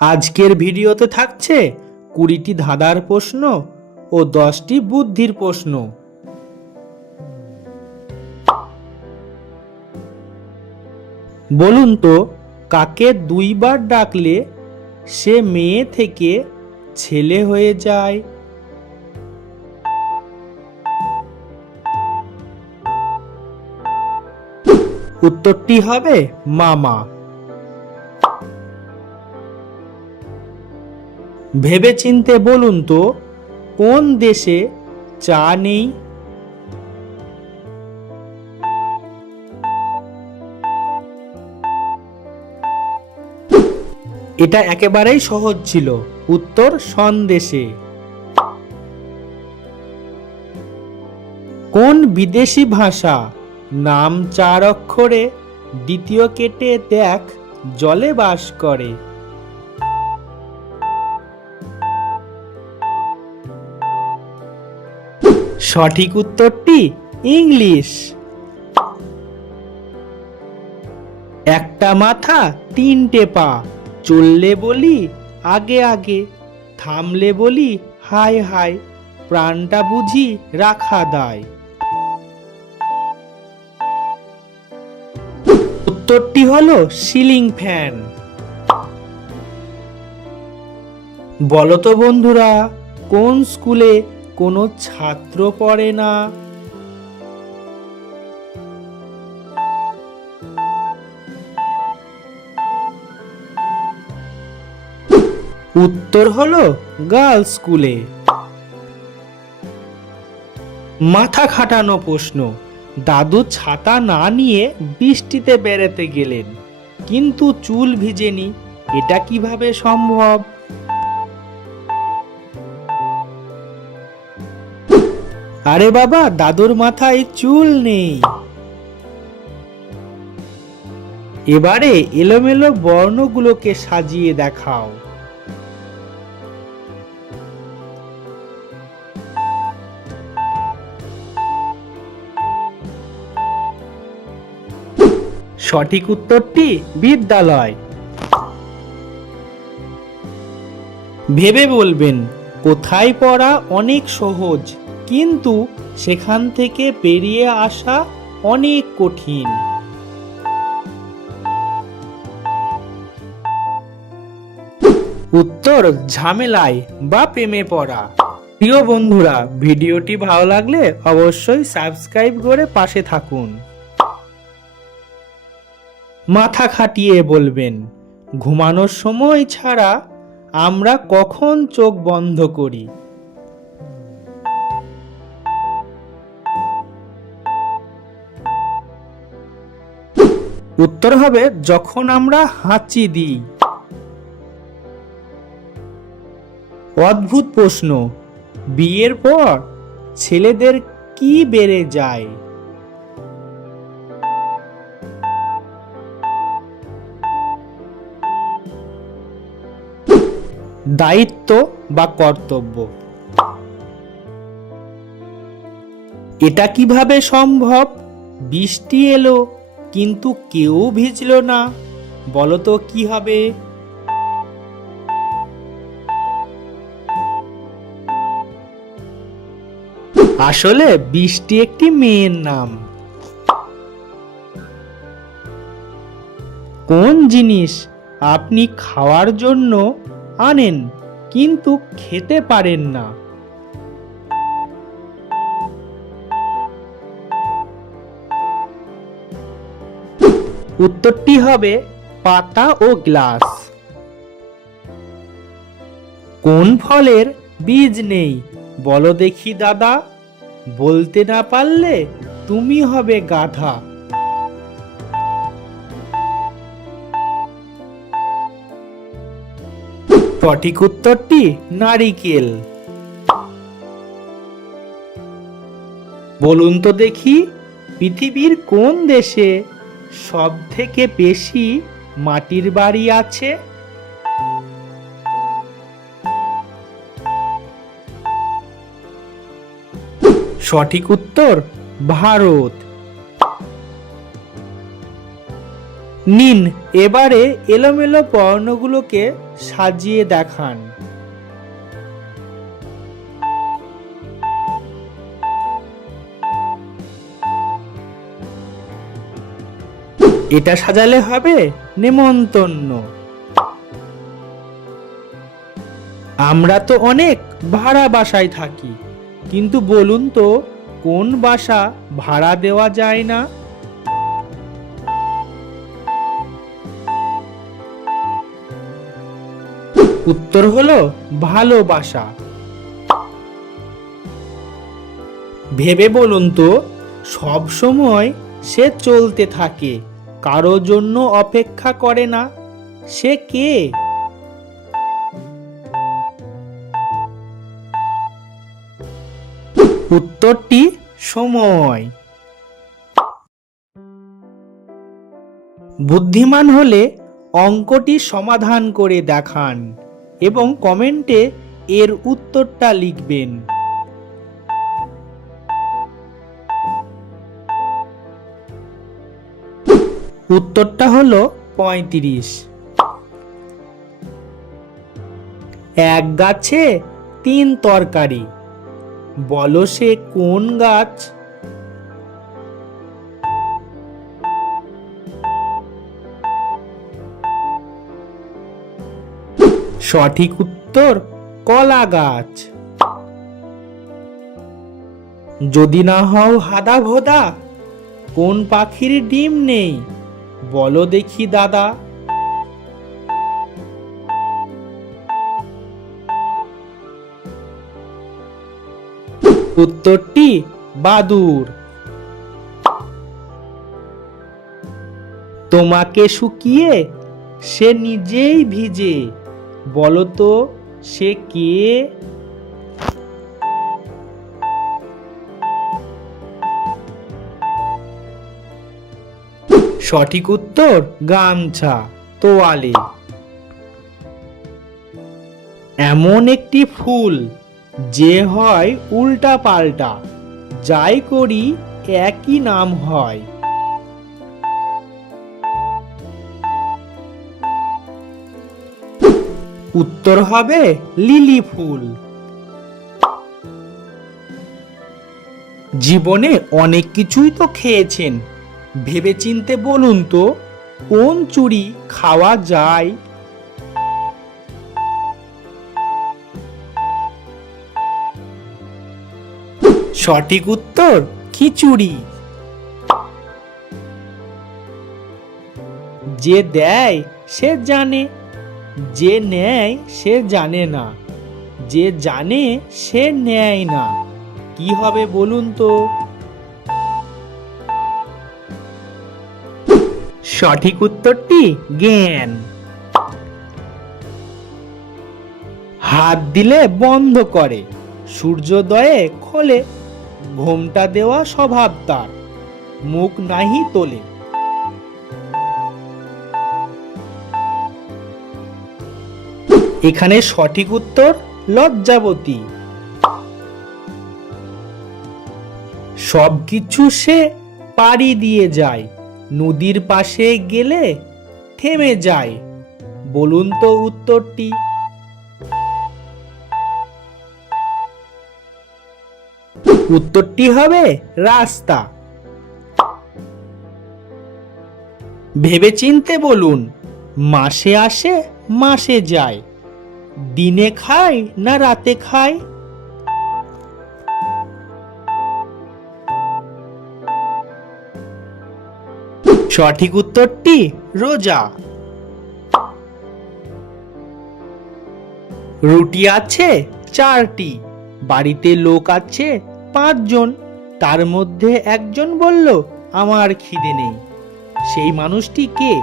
আজকের ভিডিওতে থাকছে 20টি ধাঁধার প্রশ্ন ও 10টি বুদ্ধির প্রশ্ন। বলুন তো, কাকে দুইবার ডাকলে সে মেয়ে থেকে ছেলে হয়ে যায়? উত্তরটি হবে মামা। ভেবেচিন্তে বলুন তো, কোন দেশে চা নেই? এটা একেবারেই সহজ ছিল, উত্তর সন্দেশে। কোন বিদেশি ভাষা নাম 4 অক্ষরে, দ্বিতীয় কেটে দেখ জলে বাস করে? সঠিক উত্তরটি ইংলিশ। একটা মাথা 3টে পা, চললে বলি আগে আগে, থামলে বলি হায় হায়, প্রাণটা বুঝি রাখা দায়? উত্তরটি হলো সিলিং ফ্যান। বলো তো বন্ধুরা, কোন স্কুলে কোনো ছাত্র পড়ে না? উত্তর হলো গার্লস স্কুলে। মাথা খাটানো প্রশ্ন। দাদু ছাতা না নিয়ে বৃষ্টিতে বেড়াতে গেলেন, কিন্তু চুল ভিজেনি, এটা কিভাবে সম্ভব? আরে বাবা, দাদুর মাথায় চুল নেই। এবারে এলোমেলো বর্ণগুলোকে সাজিয়ে দেখাও। সঠিক উত্তরটি বিদ্যালয়। ভেবে বলবেন, কোথায় পড়া অনেক সহজ, কিন্তু সেখান থেকে বেরিয়ে আসা অনেক কঠিন? উত্তর ঝামেলায় বা প্রেমে পড়া। প্রিয় বন্ধুরা, ভিডিওটি ভালো লাগলে অবশ্যই সাবস্ক্রাইব করে পাশে থাকুন। মাথা খাটিয়ে বলবেন, ঘুমানোর সময় ছাড়া আমরা কখন চোখ বন্ধ করি? উত্তর হবে যখন আমরা হাঁচি দিই। অদ্ভুত প্রশ্ন। বিয়ের পর ছেলেদের কি বেড়ে যায়? দায়িত্ব বা কর্তব্য। এটা কিভাবে সম্ভব? বৃষ্টি এলো কিন্তু কেউ ভিজলো না, বলো তো কি হবে? আসলে বৃষ্টি একটি মেয়ের নাম। কোন জিনিস আপনি খাওয়ার জন্য আনেন কিন্তু খেতে পারেন না? উত্তরটি হবে পাতা ও গ্লাস। কোন ফলের বীজ নেই, বলো দেখি দাদা? বলতে না পারলে তুমি হবে গাধা। সঠিক উত্তরটি নারিকেল। বলুন তো দেখি, পৃথিবীর কোন দেশে সব থেকে বেশি মাটির বাড়ি আছে? সঠিক উত্তর ভারত। নিন, এবারে এলোমেলো বর্ণগুলোকে সাজিয়ে দেখান। এটা সাজালে হবে নেমন্তন্ন। আমরা তো অনেক ভাড়া বাসায় থাকি, কিন্তু বলুন তো কোন বাসা ভাড়া দেওয়া যায় না? উত্তর হলো ভালোবাসা। ভেবে বলুন তো, সব সময় সে চলতে থাকে, কারো জন্য অপেক্ষা করে না, সে কে? উত্তরটি সময়। বুদ্ধিমান হলে অঙ্কটি সমাধান করে দেখান এবং কমেন্টে এর উত্তরটা লিখবেন। উত্তরটা হলো 35। এক গাছে 3 তরকারি, বলো সে কোন গাছ? সঠিক উত্তর কলা গাছ। যদি না হও হাদা ভোদা, কোন পাখির ডিম নেই, বলো দেখি দাদা? উত্তরটি বাদুড়। তোমাকে শুকিয়ে সে নিজেই ভিজে, বলো তো সে কে? সঠিক উত্তর গামছা, তোয়ালে। এমন একটি ফুল যে হয় উল্টা পাল্টা, যাই করি একই নাম হয়। উত্তর হবে লিলি ফুল। জীবনে অনেক কিছুই তো খেয়েছেন, ভেবেচিন্তে বলুন তো কোন চুড়ি খাওয়া যায়? সঠিক উত্তর খিচুড়ি। যে দেয় সে জানে, যে নেয় সে জানে না, যে জানে সে নেয় না, কি হবে বলুন তো? সঠিক উত্তরটি জ্ঞান। হাত দিলে বন্ধ করে, সূর্যোদয়ে খোলে, ঘোমটা দেওয়া স্বভাব তার, মুখ নাহি তোলে। এখানে সঠিক উত্তর লজ্জাবতী। সবকিছু সে পাড়ি দিয়ে যায়, নদীর পাশে গেলে থেমে যায়, বলুন তো উত্তরটি? উত্তরটি হবে রাস্তা। ভেবেচিন্তে বলুন, মাসে আসে মাসে যায়, দিনে খায় না রাতে খায়? সঠিক উত্তরটি রোজা। রুটি আছে 4টি, বাড়িতে লোক আছে 5 জন, তার মধ্যে একজন বলল আমার খিদে নেই, সেই মানুষটি কে?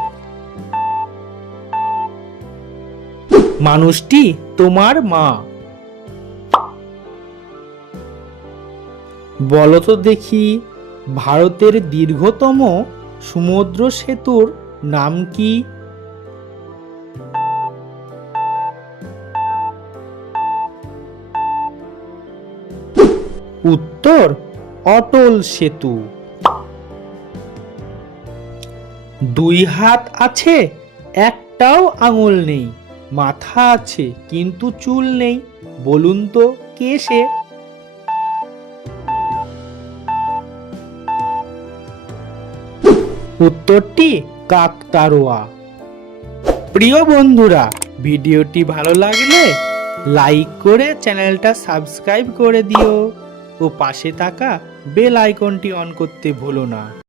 মানুষটি তোমার মা। বলো তো দেখি, ভারতের দীর্ঘতম সমুদ্র সেতুর নাম কি? উত্তর অটল সেতু। দুই হাত আছে, একটাও আঙুল নেই, মাথা আছে কিন্তু চুল নেই, বলুন তো কে সে? উত্তরটি কাকতাড়ুয়া। প্রিয় বন্ধুরা, ভিডিওটি ভালো লাগলে লাইক করে চ্যানেলটা সাবস্ক্রাইব করে দিও ও পাশে থাকা বেল আইকনটি অন করতে ভুলো না।